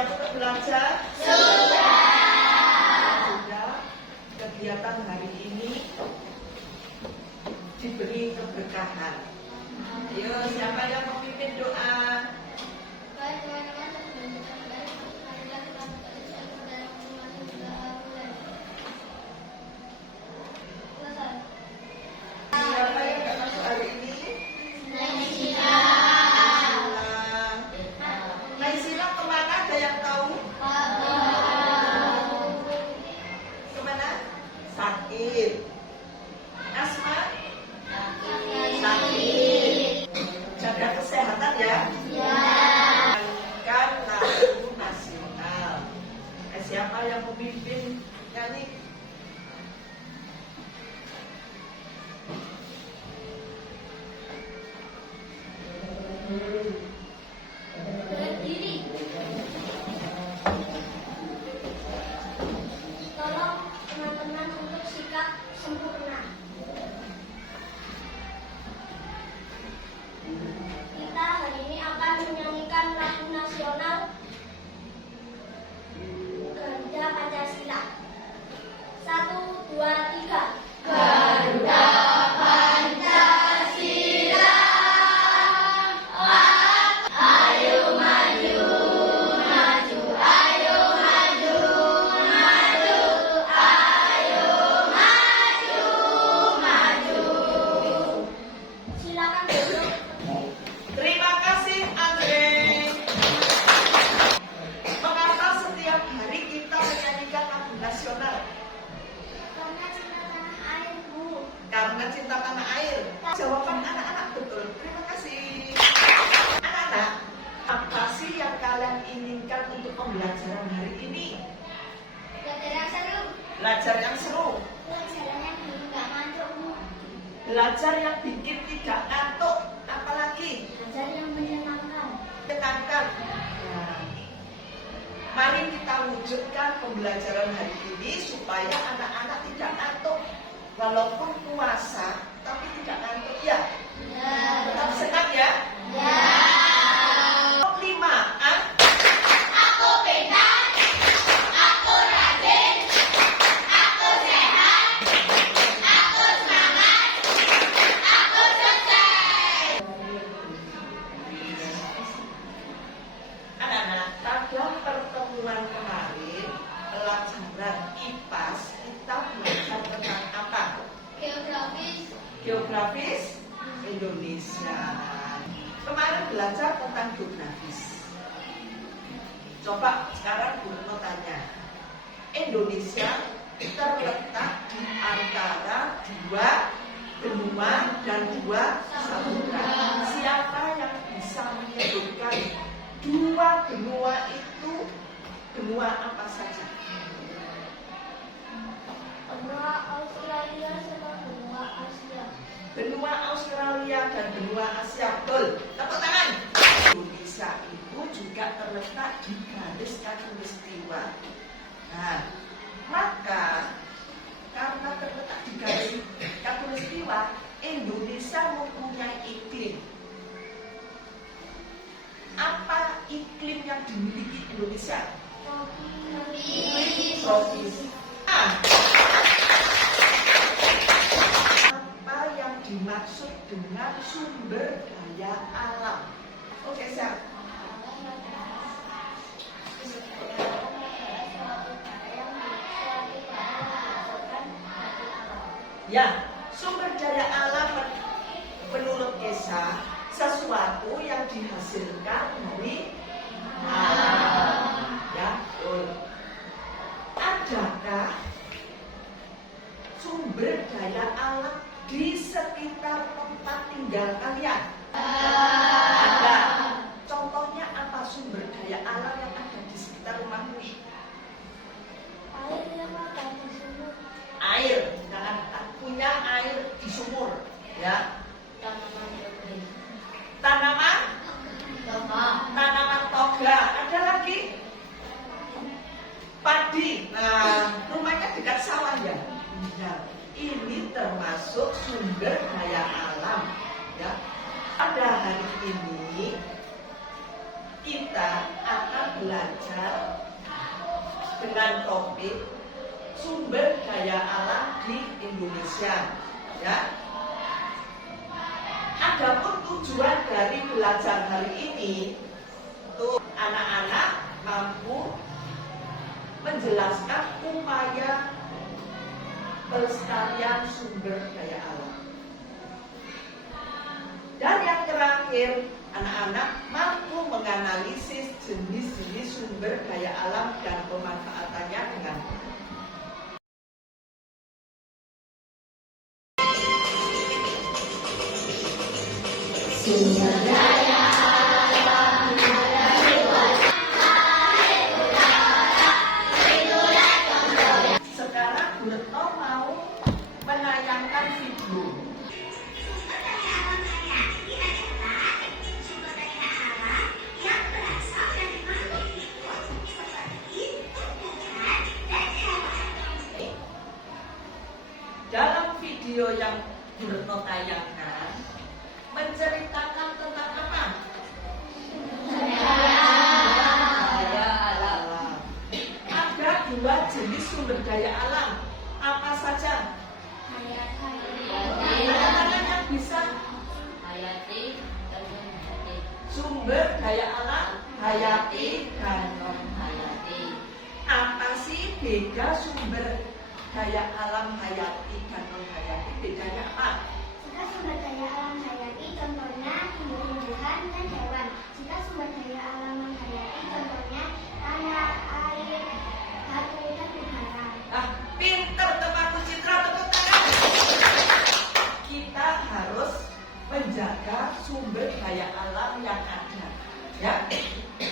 Siap untuk belajar? Sudah. Sudah. Kegiatan hari ini diberi keberkahan. Ayo, siapa yang memimpin doa? Siapa yang gak masuk hari ini? Naisila. Naisila kemana? Ada yang tahu? Kemana? Sakit. Asma? Sakit. Jaga kesehatan ya. Nyanyikan lagu nasional. Siapa yang memimpin nyanyi? Berdiri. Tolong teman-teman untuk sikap sempurna. Kita hari ini akan menyanyikan lagu nasional Garuda Pancasila. 1, 2, 3. Garuda Pancasila. Ayo maju, maju, ayo maju, maju, ayo maju, maju. Silakan duduk. Terima kasih Andre. Mengapa setiap hari kita menyanyikan lagu nasional? Karena cinta tanah air, Bu. Karena cinta tanah air. Jawaban anak-anak betul. Terima kasih. Anak-anak, apa sih yang kalian inginkan untuk pembelajaran hari ini? Belajar yang seru. Belajar yang seru. Pelajaran yang bikin gak ngantuk, Bu. Belajar yang bikin tidak ngantuk. Apalagi Belajar yang menyenangkan. menyenangkan. Nah, mari kita wujudkan pembelajaran hari ini supaya anak-anak tidak ngantuk. Walaupun puasa, tapi tidak ngantuk ya. Tetap senang ya. Top 5. Aku pintar. Aku rajin. Aku sehat. Aku semangat. Aku sukses. Anak-anak, pada pertemuan kemarin pelajaran IPAS kita belajar tentang apa? Geografis. Geografis Indonesia. Kemarin belajar tentang geografis. Coba sekarang Bu Retno tanya, Indonesia terletak di antara 2 benua dan 2 samudra. Siapa yang bisa menyebutkan 2 benua itu benua apa saja? Benua Australia sama benua Asia. Benua Australia dan benua Asia. Betul. Tepuk tangan. Indonesia itu juga terletak di garis khatulistiwa. Nah, maka karena terletak di garis khatulistiwa, Indonesia mempunyai iklim. Apa iklim yang dimiliki Indonesia? Tropis. Apa yang dimaksud dengan sumber daya alam? Oke, siap. Ya, sumber daya alam menurut Esa sesuatu yang dihasilkan dari alam. Ya, betul. Adakah sumber daya alam di sekitar tempat tinggal kalian? Ada. Contohnya apa sumber daya alam yang ada di sekitar rumahmu? Air yang ada di sumur. Air, jangan punya air di sumur, ya. Tanaman toga. Ada lagi padi. Nah, rumahnya dekat sawah ya. Nah, ini termasuk sumber daya alam, ya. Pada hari ini kita akan belajar dengan topik sumber daya alam di Indonesia, ya. Adapun tujuan dari belajar hari ini untuk anak-anak mampu menjelaskan upaya pelestarian sumber daya alam. Dan yang terakhir, anak-anak mampu menganalisis jenis-jenis sumber daya alam dan pemanfaatannya dengan baik. Sumber daya alam sekarang Bu Retno mau menayangkan video. Dalam video yang Bu Retno tayangkan menceritakan tentang apa? Daya alam. Ada dua jenis sumber daya alam. Apa saja? Anak-anak yang bisa hayati dan non-hayati. sumber daya alam hayati dan non. Hayati. Apa sih beda sumber daya alam hayati dan non hayati? Bedanya apa? Jika sumber daya alam hayati contohnya tumbuh-tumbuhan dan hewan. Jika sumber daya alam non-hayati contohnya tanah, air, batu, dan udara. Ah, pinter temanku Citra, tepuk tangan. Kita harus menjaga sumber daya alam yang ada, ya.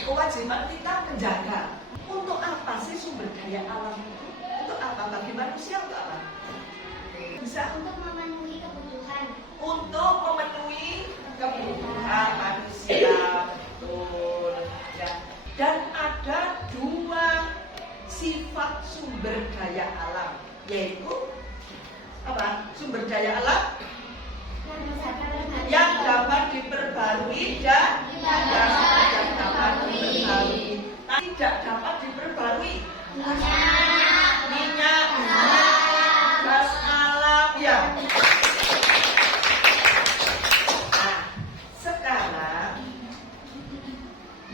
Kewajiban kita menjaga. Untuk apa sih sumber daya alam itu? Untuk apa? Bagi manusia untuk apa? Bisa Untuk memenuhi kebutuhan. untuk memenuhi kebutuhan manusia, betul, ya. Dan ada dua sifat sumber daya alam, yaitu apa? Sumber daya alam yang dapat diperbarui dan yang dapat diperbarui. Tidak dapat diperbarui. Minyak, gas alam, ya. Nah, sekarang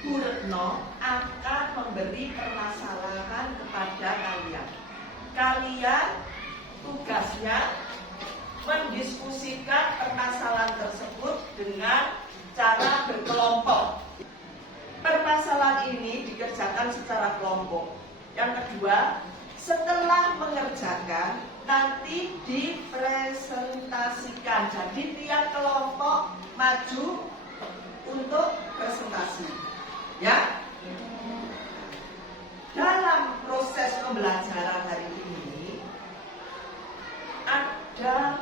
Bu Retno akan memberi permasalahan kepada kalian. Kalian tugasnya mendiskusikan permasalahan tersebut dengan cara berkelompok. Permasalahan ini dikerjakan secara kelompok. Yang kedua, setelah mengerjakan nanti dipresentasikan. Jadi tiap kelompok maju untuk presentasi, ya. Dalam proses pembelajaran hari ini ada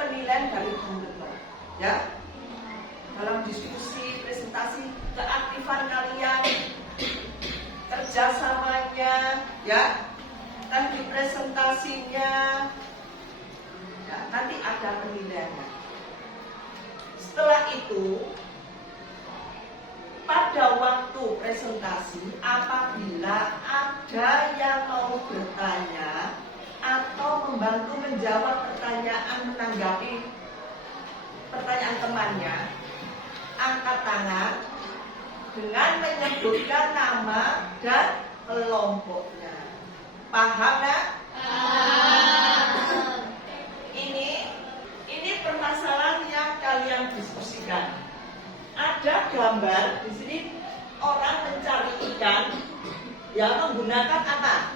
penilaian dari Bu Retno, ya. Dalam diskusi, presentasi, keaktifan kalian, kerjasamanya, ya, dan di presentasinya, ya, nanti ada penilaiannya. Setelah itu, pada waktu presentasi, apabila ada yang mau bertanya atau membantu menjawab pertanyaan, menanggapi pertanyaan temannya, angkat tangan dengan menyebutkan nama dan kelompoknya. Paham, nak? Ini permasalahan yang kalian diskusikan. Ada gambar di sini orang mencari ikan, ya, menggunakan apa?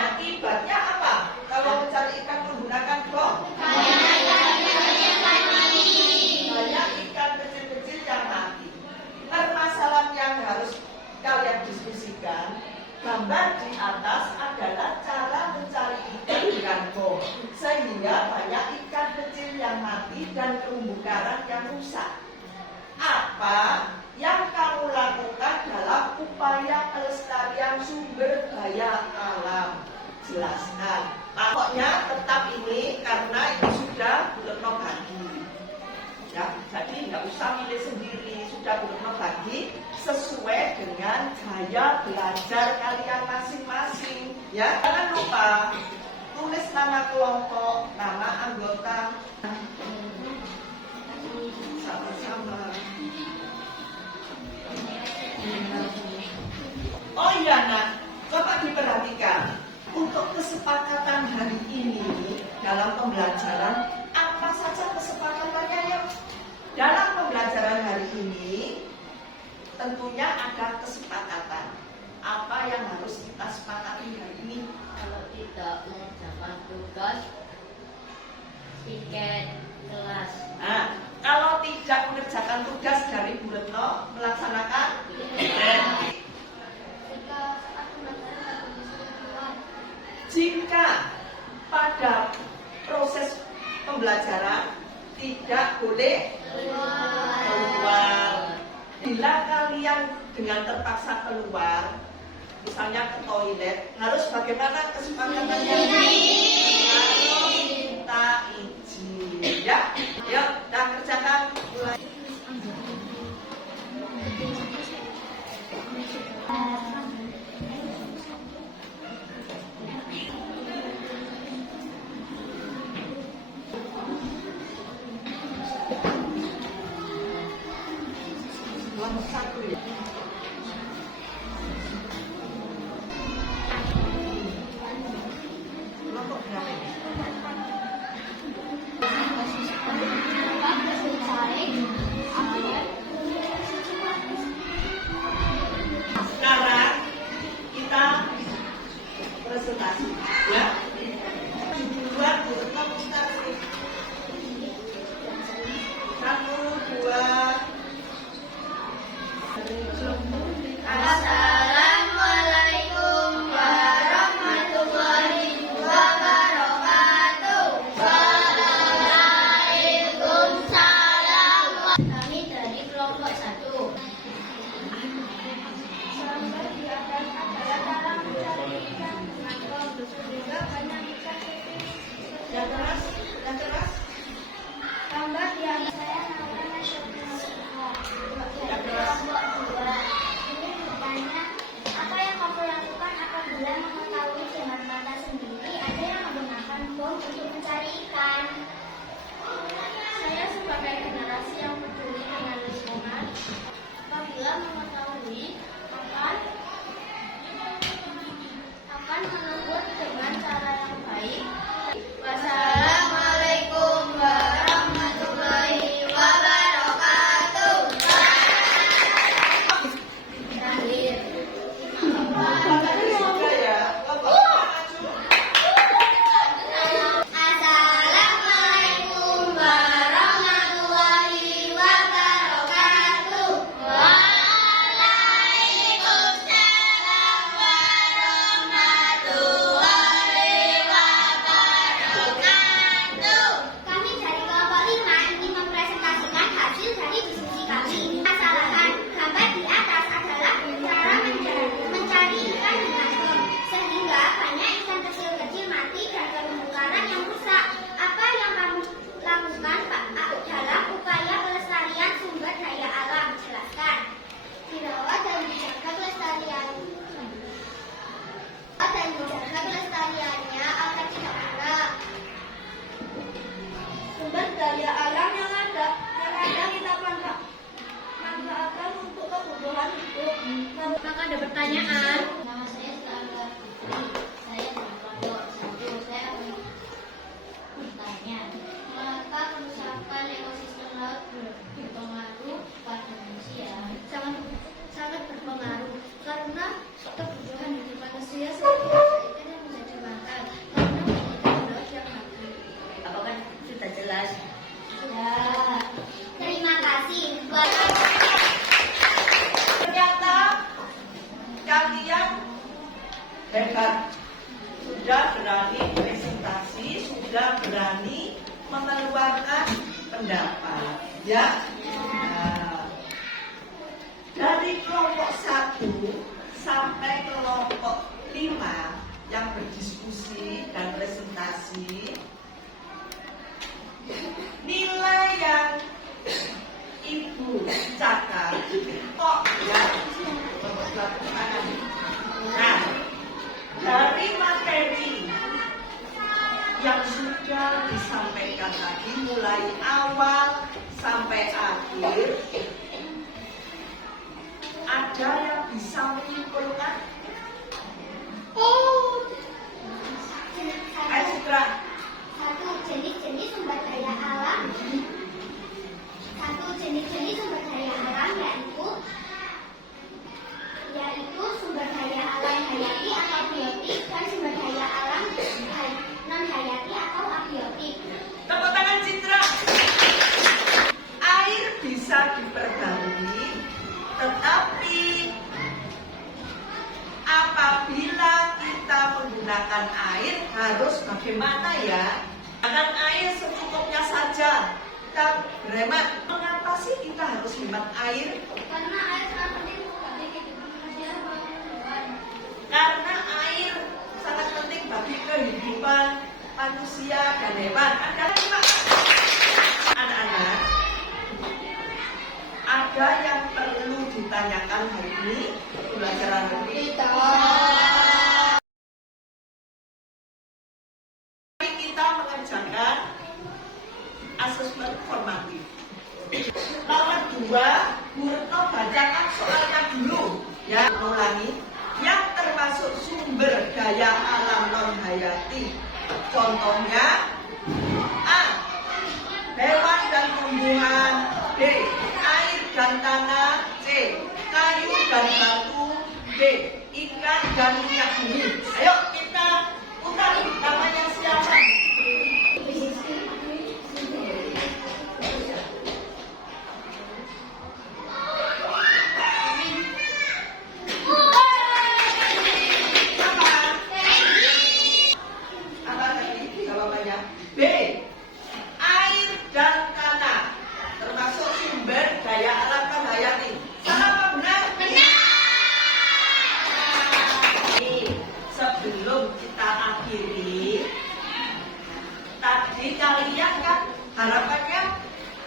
Akibatnya apa? Kalau mencari ikan menggunakan bom? Banyak ikan kecil-kecil yang mati. Permasalahan yang harus kalian diskusikan, gambar di atas adalah cara mencari ikan dengan bom, sehingga banyak ikan kecil yang mati dan terumbu karang yang rusak. Apa yang kamu lakukan dalam upaya pelestarian sumber daya alam? Jelaskan. Pokoknya tetap ini karena itu sudah Bu Retno bagi, ya. Jadi nggak usah milih sendiri. sesuai dengan gaya belajar kalian masing-masing. Ya, jangan lupa tulis nama kelompok, nama anggota. Sama-sama. Oh iya nak, coba diperhatikan. Untuk kesepakatan hari ini dalam pembelajaran, apa saja kesepakatannya ya? Dalam pembelajaran hari ini, tentunya ada kesepakatan. Apa yang harus kita sepakati hari ini? Kalau tidak mengerjakan tugas, tiket kelas. Nah, kalau tidak mengerjakan tugas dari Bu Retno, melaksanakan jika pada proses pembelajaran tidak boleh keluar. Bila kalian dengan terpaksa keluar, misalnya ke toilet, harus bagaimana kesepakatannya? Harus minta izin. Ya, yuk, kita kerjakan. Mulai. Nomor 1 ya. Kelompok berapa ini? Sekarang kita presentasi ya. Buat kita presentasi. 1, 2. Assalamualaikum warahmatullahi wabarakatuh. Waalaikumsalam. Kami dari kelompok 1. Sambar di atas adalah cara mencari ikan dengan bom. Juga banyak ikan pipih. Yang keras, yang keras. Sambar di atas saya namanya Syafina. Yang keras. Ini bertanya, apa yang kamu lakukan apabila mengetahui dengan mata sendiri ada yang menggunakan bom untuk mencari ikan? Saya sebagai generasi yang peduli dengan lingkungan, apabila mengetahui akan menegur dengan cara yang baik. Wassalamualaikum warahmatullahi wabarakatuh. Terakhir. Juga ya. Assalamualaikum warahmatullahi wabarakatuh. Waalaikumsalam warahmatullahi wabarakatuh. Kami dari kelompok 5 ingin mempresentasikan hasil dari diskusi kami. Masalahan gambar di atas adalah cara mencari ikan dengan bom, sehingga banyak ikan kecil-kecil mati dan terumbu karang yang rusak. Apa yang kamu lakukan Pak dalam upaya pelestarian sumber daya alam? Jelaskan. Dirawat dan dijaga pelestariannya agar tidak punah. Sumber daya alam yang ada kita manfaatkan untuk kebutuhan hidup. Maka ada pertanyaan. Nama saya Star. Saya dari kelompok 1. Saya akan bertanya, mengapa kerusakan ekosistem laut berpengaruh pada manusia? Sangat berpengaruh karena kebutuhan hidup manusia seperti ikan yang menjadi makan karena ikan laut yang mati. Apakah sudah jelas? Sudah. Terima kasih. Ternyata kalian hebat, sudah berani presentasi, sudah berani mengeluarkan pendapat, ya. Nah, dari kelompok 1 sampai kelompok 5 yang berdiskusi dan presentasi, nilai yang Ibu catat kok ya bisa menyimpulkan? Ayo Citra. Satu jenis-jenis sumber daya alam. Satu jenis-jenis sumber daya alam yaitu sumber daya alam hayati atau biotik dan sumber daya alam non hayati atau abiotik. Tepuk tangan Citra. Air bisa diperbarui, tetapi apabila kita menggunakan air harus bagaimana ya? Jangan air secukupnya saja. Kita berhemat. Mengapa sih kita harus hemat air? Karena air sangat penting bagi kehidupan manusia dan hewan. Karena air sangat penting bagi kehidupan manusia dan hewan. Anak-anak, ada yang perlu ditanyakan hari ini pembelajaran ini. Kita mengerjakan asesmen formatif. Nomor 2, Bu Retno bacakan soalnya dulu. Ya, ulangi. Yang termasuk sumber daya alam non hayati. Contohnya A. Hewan dan tumbuhan. B. Air dan tanah. C. Kayu dan batu. D. Ikan dan minyak bumi. Ayo kita putar namanya siapa? Apa tadi jawabannya? B. Air dan tanah termasuk sumber daya alam non hayati. Salah apa benar? Benar. Sebelum kita akhiri, tadi kalian kan harapannya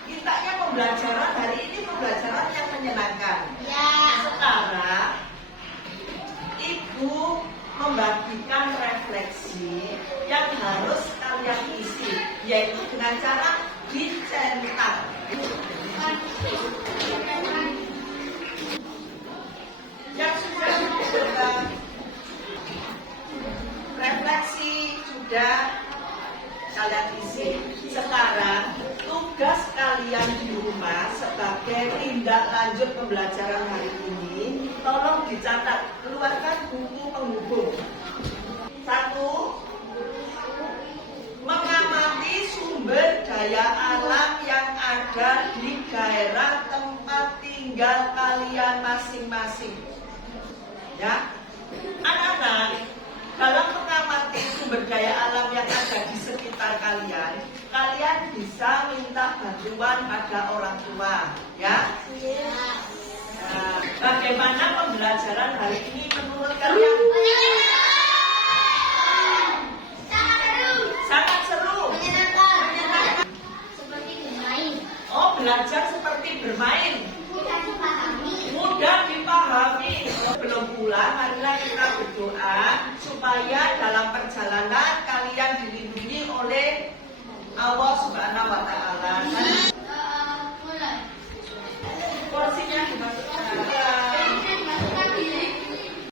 kitanya pembelajaran hari ini pembelajaran yang menyenangkan. Ya. Sekarang Ibu membagikan refleksi yang harus kalian isi, yaitu dengan cara dicetak. Yang sudah dibutuhkan refleksi sudah kalian isi. Sekarang tugas kalian di rumah sebagai tindak lanjut pembelajaran hari ini, tolong dicatat, keluarkan buku penghubung. 1. Mengamati sumber daya alam yang ada di daerah tempat tinggal kalian masing-masing. Ya, anak-anak, dalam mengamati sumber daya alam yang ada di sekitar kalian, kalian bisa minta bantuan pada orang tua, ya. Nah, bagaimana pembelajaran hari ini menurut kalian? Sangat seru. Menyenangkan. Seperti bermain. Oh, belajar seperti bermain. Mudah dipahami. Mudah dipahami. Sebelum pulang, marilah kita berdoa supaya dalam perjalanan kalian dilindungi oleh Allah Subhanahu wa Ta'ala.